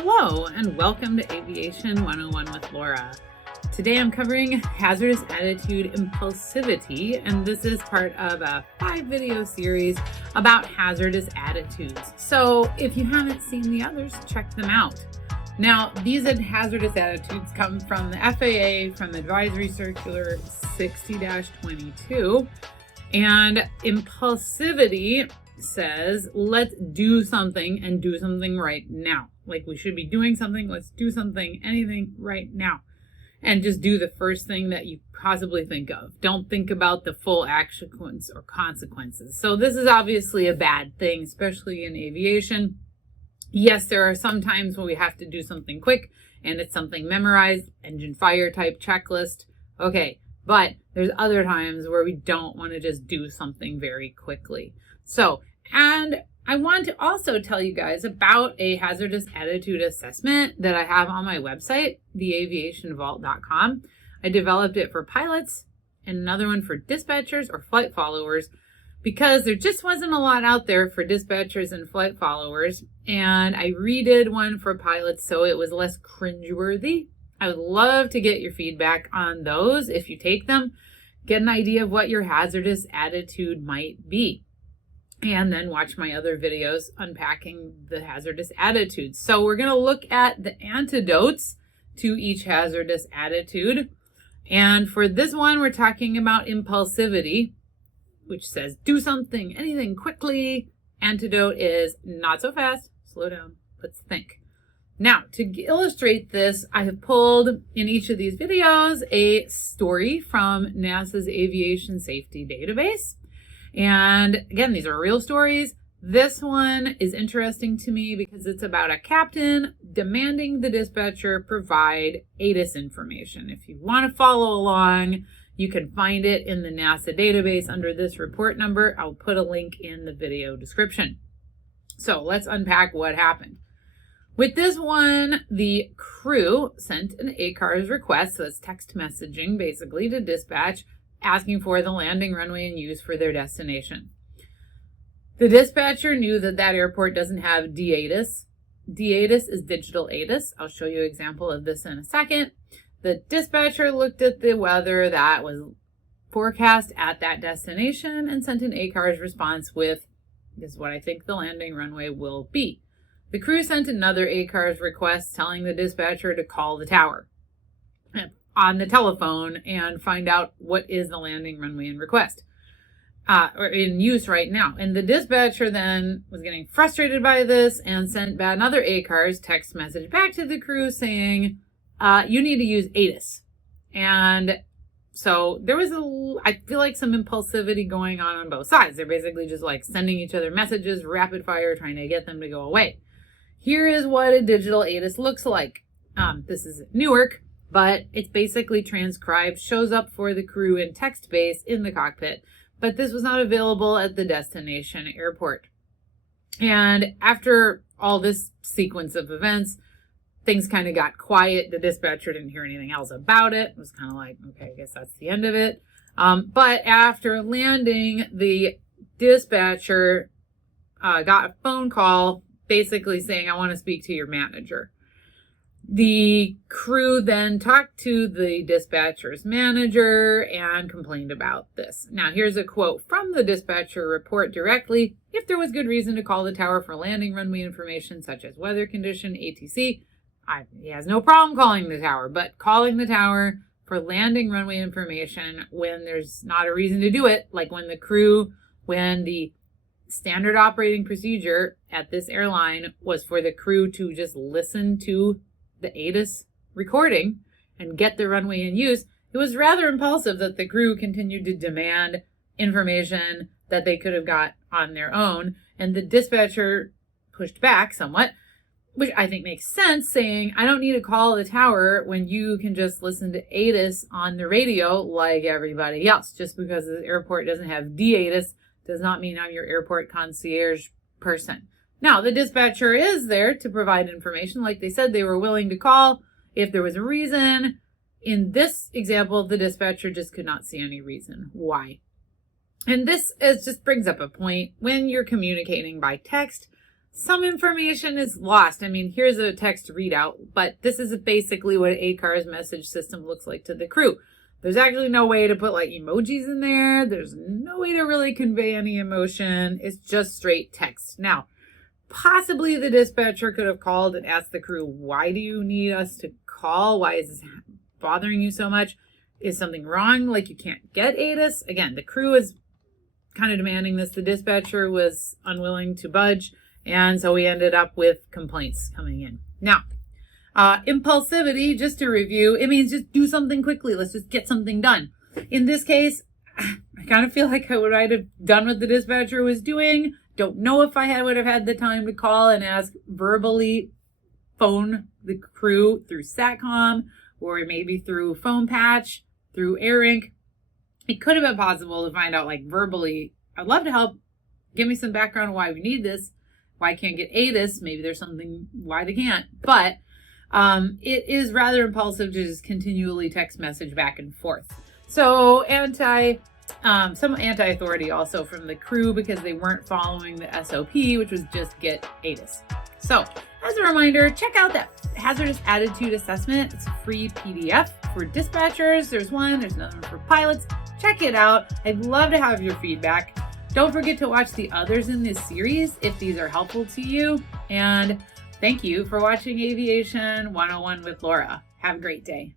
Hello, and welcome to Aviation 101 with Laura. Today I'm covering hazardous attitude impulsivity, and this is part of a 5-video series about hazardous attitudes. So if you haven't seen the others, check them out. Now, these hazardous attitudes come from the FAA, from Advisory Circular 60-22, and impulsivity says, let's do something and do something right now. Like we should be doing something, let's do something, anything right now. And just do the first thing that you possibly think of. Don't think about the full consequence or consequences. So this is obviously a bad thing, especially in aviation. Yes, there are some times when we have to do something quick and it's something memorized, engine fire type checklist. Okay, but there's other times where we don't want to just do something very quickly. So, and I want to also tell you guys about a hazardous attitude assessment that I have on my website, theaviationvault.com. I developed it for pilots and another one for dispatchers or flight followers because there just wasn't a lot out there for dispatchers and flight followers. And I redid one for pilots so it was less cringeworthy. I would love to get your feedback on those if you take them. Get an idea of what your hazardous attitude might be. And then watch my other videos unpacking the hazardous attitudes. So we're going to look at the antidotes to each hazardous attitude. And for this one, we're talking about impulsivity, which says do something, anything quickly. Antidote is not so fast, slow down, let's think. Now, to illustrate this, I have pulled in each of these videos a story from NASA's Aviation Safety Database. And again, these are real stories. This one is interesting to me because it's about a captain demanding the dispatcher provide ATIS information. If you want to follow along, you can find it in the NASA database under this report number. I'll put a link in the video description. So let's unpack what happened. With this one, the crew sent an ACARS request, so that's text messaging basically, to dispatch, asking for the landing runway and use for their destination. The dispatcher knew that that airport doesn't have DATIS. DATIS is digital ATIS. I'll show you an example of this in a second. The dispatcher looked at the weather that was forecast at that destination and sent an ACARS response with, this is what I think the landing runway will be. The crew sent another ACARS request telling the dispatcher to call the tower on the telephone and find out what is the landing runway in request or in use right now. And the dispatcher then was getting frustrated by this and sent back another ACARS text message back to the crew saying, you need to use ATIS. And so there was I feel like some impulsivity going on both sides. They're basically just like sending each other messages, rapid fire, trying to get them to go away. Here is what a digital ATIS looks like. This is Newark, but it's basically transcribed, shows up for the crew in text base in the cockpit, but this was not available at the destination airport. And after all this sequence of events, things kind of got quiet. The dispatcher didn't hear anything else about it. It was kind of like, okay, I guess that's the end of it. But after landing, the dispatcher got a phone call basically saying, I want to speak to your manager. The crew then talked to the dispatcher's manager and complained about this. Now, here's a quote from the dispatcher report directly. If there was good reason to call the tower for landing runway information, such as weather condition, ATC, he has no problem calling the tower, but calling the tower for landing runway information when there's not a reason to do it, like when the standard operating procedure at this airline was for the crew to just listen to the ATIS recording and get the runway in use, it was rather impulsive that the crew continued to demand information that they could have got on their own. And the dispatcher pushed back somewhat, which I think makes sense, saying, I don't need to call the tower when you can just listen to ATIS on the radio like everybody else. Just because the airport doesn't have DATIS does not mean I'm your airport concierge person. Now, the dispatcher is there to provide information. Like they said, they were willing to call if there was a reason. In this example, the dispatcher just could not see any reason why. And this just brings up a point. When you're communicating by text, some information is lost. I mean, here's a text readout, but this is basically what ACARS message system looks like to the crew. There's actually no way to put like emojis in there. There's no way to really convey any emotion. It's just straight text. Now, possibly the dispatcher could have called and asked the crew, why do you need us to call? Why is this bothering you so much? Is something wrong? Like you can't get ATIS? Again, the crew is kind of demanding this. The dispatcher was unwilling to budge. And so we ended up with complaints coming in. Now, impulsivity, just to review, it means just do something quickly. Let's just get something done. In this case, I kind of feel like I would have done what the dispatcher was doing. Don't know if I would have had the time to call and ask, verbally phone the crew through SATCOM or maybe through phone patch, through AirInc. It could have been possible to find out like verbally, I'd love to help. Give me some background on why we need this. Why I can't get ATIS? Maybe there's something why they can't. But it is rather impulsive to just continually text message back and forth. So some anti-authority also from the crew because they weren't following the SOP, which was just get ATIS. So as a reminder, check out that hazardous attitude assessment. It's a free PDF for dispatchers. There's another one for pilots. Check it out. I'd love to have your feedback. Don't forget to watch the others in this series if these are helpful to you. And thank you for watching Aviation 101 with Laura. Have a great day.